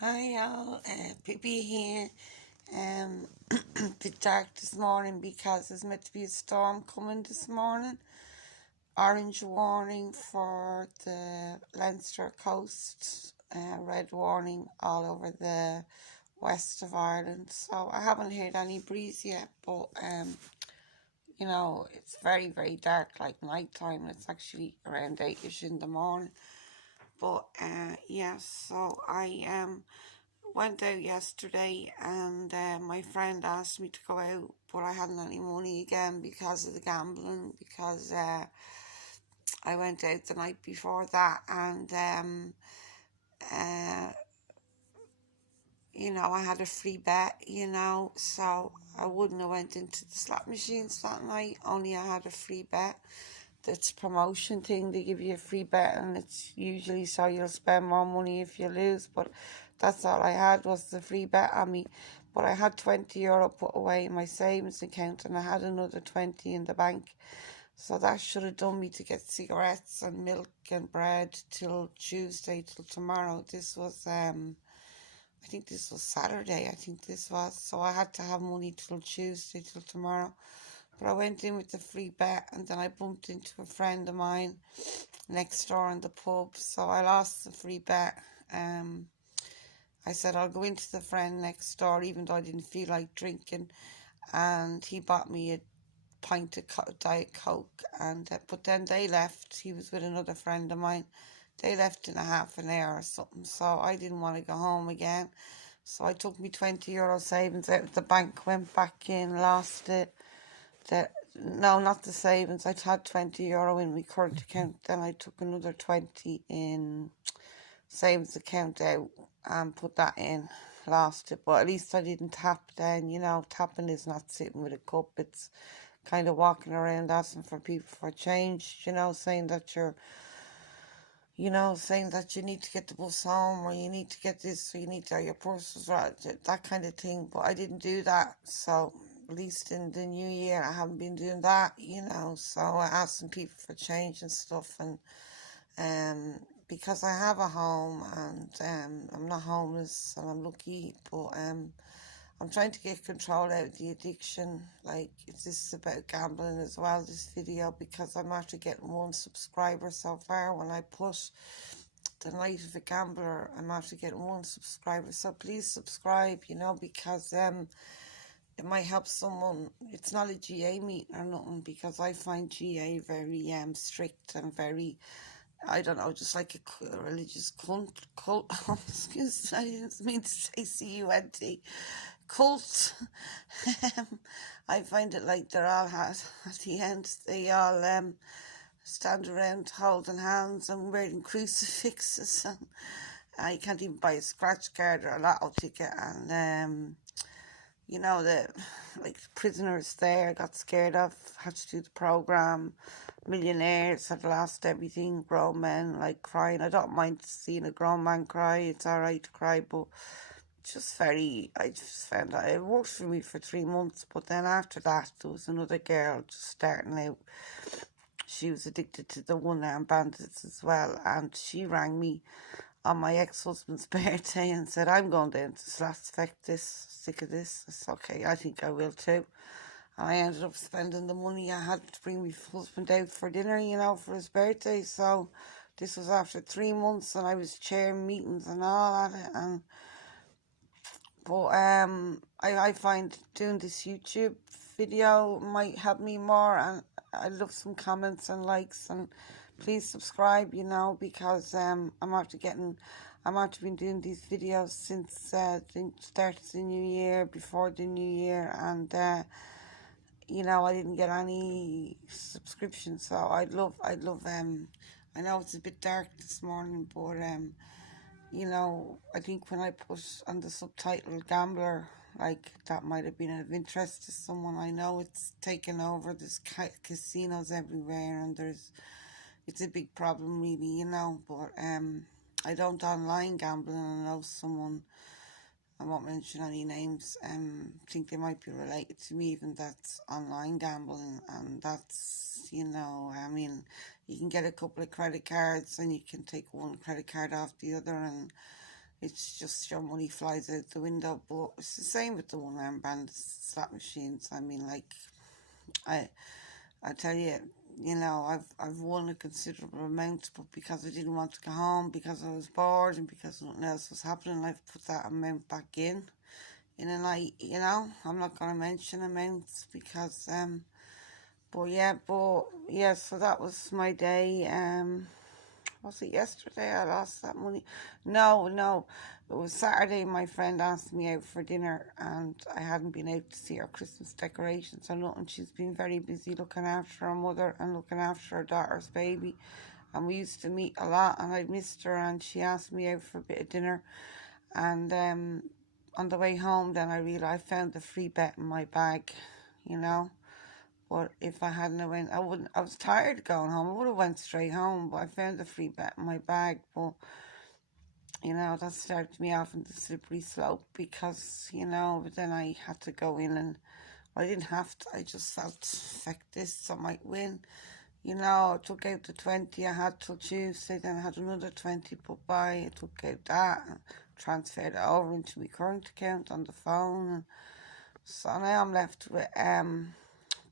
Hi y'all, Pippi here. A bit dark this morning because there's meant to be a storm coming this morning. Orange warning for the Leinster coast, red warning all over the west of Ireland. So I haven't heard any breeze yet, but it's very, very dark, like night time. It's actually around 8ish in the morning. But so I went out yesterday and my friend asked me to go out, but I hadn't any money again because of the gambling, because I went out the night before that and uh, I had a free bet, so I wouldn't have went into the slot machines that night, only I had a free bet. That's promotion thing, they give you a free bet and it's usually so you'll spend more money if you lose, but that's all I had was the free bet on me. But I had €20 put away in my savings account and I had another 20 in the bank, so that should have done me to get cigarettes and milk and bread till Tuesday, till tomorrow. This was I think this was Saturday, so I had to have money till Tuesday, till tomorrow. But I went in with the free bet and then I bumped into a friend of mine next door in the pub, so I lost the free bet. I said I'll go into the friend next door even though I didn't feel like drinking, and he bought me a pint of Diet Coke, and but then they left. He was with another friend of mine. They left in a half an hour or something, so I didn't want to go home again. So I took me €20 savings out of the bank, went back in, lost it. No, not the savings. I had €20 in my current account. Then I took another 20 in savings account out and put that in. Lost it, but at least I didn't tap then. Tapping is not sitting with a cup. It's kind of walking around asking for people for change, saying that you need to get the bus home, or you need to get this, or you need to, your purse was right, that kind of thing. But I didn't do that, so at least in the new year I haven't been doing that, so I asked some people for change and stuff, and because I have a home and I'm not homeless and I'm lucky, but I'm trying to get control out of the addiction. Like, this is about gambling as well, this video, because I'm after getting 1 subscriber so far. When I put the night of a gambler, I'm after getting 1 subscriber. So please subscribe, because it might help someone. It's not a GA meeting or nothing, because I find GA very strict and very, I don't know, just like a religious cult. Excuse me, I didn't mean to say CUNT. Cult. I find it like they're all at the end. They all stand around holding hands and wearing crucifixes, and I can't even buy a scratch card or a lotto ticket. And the prisoners there got scared of, had to do the program. Millionaires had lost everything. Grown men crying. I don't mind seeing a grown man cry. It's all right to cry, but I just found out it worked for me for 3 months, but then after that there was another girl just starting out. She was addicted to the one-arm bandits as well, and she rang me on my ex-husband's birthday and said, I'm going down to Slats this, sick of this. It's okay, I think I will too. And I ended up spending the money I had to bring my husband out for dinner, for his birthday. So this was after 3 months, and I was chairing meetings and all at it. But I find doing this YouTube video might help me more, and I love some comments and likes, and please subscribe, because I'm after been doing these videos since the start of the new year, before the new year, and I didn't get any subscriptions, so I'd love I know it's a bit dark this morning, but I think when I put on the subtitle Gambler, that might have been of interest to someone. I know it's taken over. There's casinos everywhere, and it's a big problem, really, but I don't online gambling, and I know someone, I won't mention any names, think they might be related to me, even that's online gambling, and that's, I mean, you can get a couple of credit cards and you can take one credit card off the other, and it's just your money flies out the window. But it's the same with the one-arm band slot machines. I mean, like, I tell you, you know, I've won a considerable amount, but because I didn't want to go home, because I was bored, and because nothing else was happening, I've put that amount back in a night. You know, I'm not going to mention amounts because but yeah, so that was my day. Was it yesterday I lost that money? No, it was Saturday. My friend asked me out for dinner, and I hadn't been out to see her Christmas decorations or nothing. She's been very busy looking after her mother and looking after her daughter's baby, and we used to meet a lot, and I missed her, and she asked me out for a bit of dinner. And on the way home, then I realised I found the free bet in my bag, you know. But if I hadn't went, I wouldn't. I was tired of going home. I would have went straight home, but I found the free bet in my bag. But you know, that started me off in the slippery slope because, you know, but then I had to go in and, well, I didn't have to. I just felt, feck this, I might win. You know, I took out the 20 I had till Tuesday, then I had another 20 put by. I took out that and transferred it over into my current account on the phone. And so now I'm left with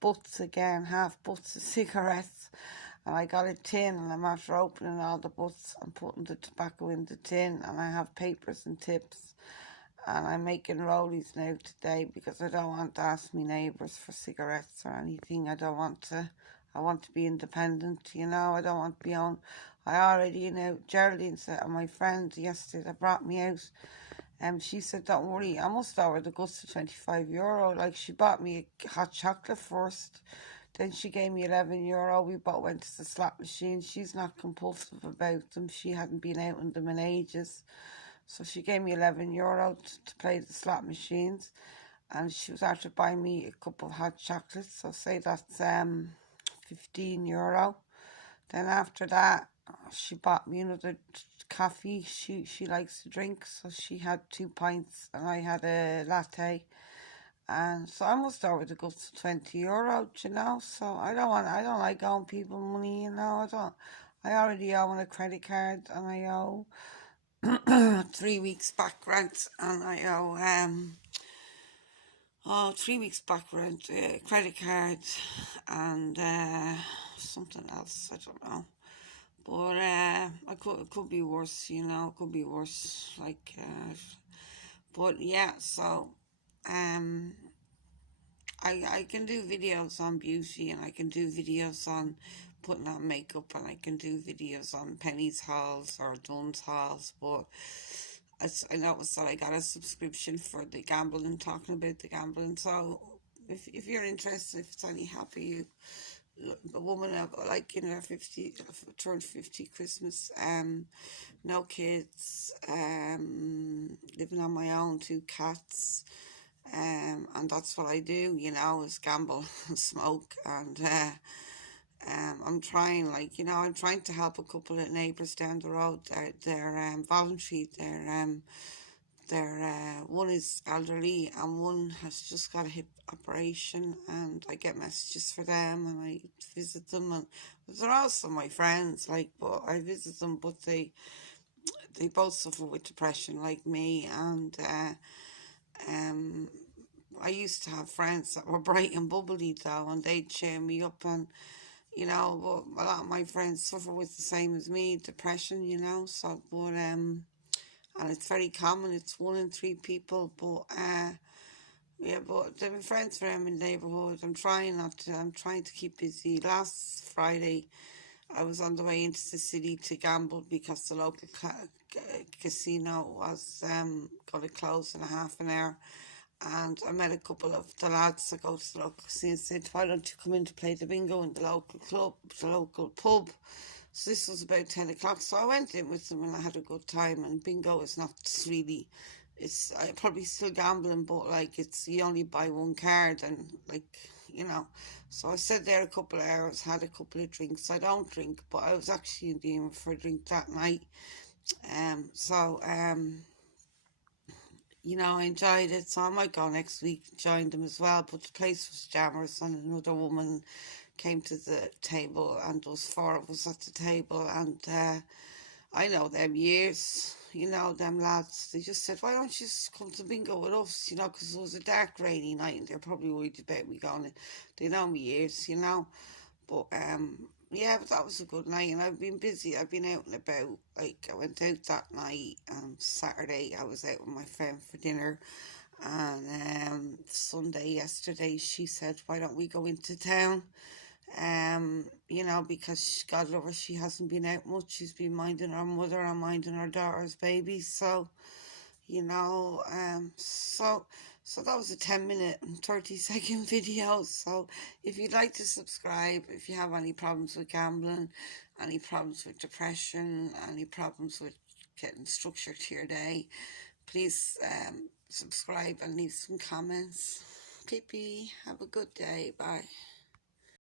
butts again, half butts of cigarettes, and I got a tin, and I'm after opening all the butts and putting the tobacco in the tin, and I have papers and tips, and I'm making rollies now today because I don't want to ask my neighbours for cigarettes or anything. I want to be independent, you know. I don't want to be on. I already, you know, Geraldine said, and my friend yesterday that brought me out, she said, don't worry, I must owe her the guts of €25. Like, she bought me a hot chocolate first, then she gave me €11. We both went to the slot machine. She's not compulsive about them. She hadn't been out in them in ages. So she gave me €11 to play the slot machines. And she was after buying me a cup of hot chocolates. So say that's €15. Then after that, she bought me another coffee. She likes to drink, so she had 2 pints and I had a latte. And so I must owe the guts of €20, you know. So I don't like owing people money, you know. I already owe on a credit card, and I owe 3 weeks back rent, and I owe 3 weeks back rent, credit card, and something else, I don't know. But it could be worse, you know. It could be worse, like. But yeah, so I can do videos on beauty, and I can do videos on putting on makeup, and I can do videos on Penny's hauls or Dunn's hauls, but I noticed that I got a subscription for the gambling, talking about the gambling. So if you're interested, if it's any help you, a woman like in her 50, turned 50 Christmas, no kids, living on my own, 2 cats, and that's what I do, you know, is gamble and smoke. And I'm trying, like, you know, I'm trying to help a couple of neighbours down the road. They're voluntary. One is elderly, and one has just got a hip operation, and I get messages for them, and I visit them, and they're also my friends, like, but I visit them, but they both suffer with depression like me. And I used to have friends that were bright and bubbly though, and they'd cheer me up, and you know, but a lot of my friends suffer with the same as me, depression, you know. So, but and it's very common. It's 1 in 3 people. But yeah, but they're my friends from in the neighbourhood. I'm trying to keep busy. Last Friday, I was on the way into the city to gamble because the local casino was going to close in a half an hour. And I met a couple of the lads that go to the local casino and said, why don't you come in to play the bingo in the local club, the local pub? So this was about 10 o'clock. So I went in with them and I had a good time. And bingo is not really, I probably still gambling, but like you only buy one card, and like, you know. So I sat there a couple of hours, had a couple of drinks. I don't drink, but I was actually in the mood for a drink that night. You know, I enjoyed it, so I might go next week, join them as well. But the place was jammers, and another woman came to the table, and there was 4 of us at the table, and I know them years, you know, them lads, they just said, why don't you just come to bingo with us, you know, because it was a dark, rainy night, and they're probably worried about me going, they know me years, you know, but, yeah, but that was a good night, and I've been busy, I've been out and about, like, I went out that night, Saturday, I was out with my friend for dinner, and, Sunday, yesterday, she said, why don't we go into town, you know, because God love her, she hasn't been out much. She's been minding her mother and minding her daughter's baby. So, you know, so that was a 10-minute and 30-second video. So if you'd like to subscribe, if you have any problems with gambling, any problems with depression, any problems with getting structure to your day, please subscribe and leave some comments. Pippi, have a good day. Bye.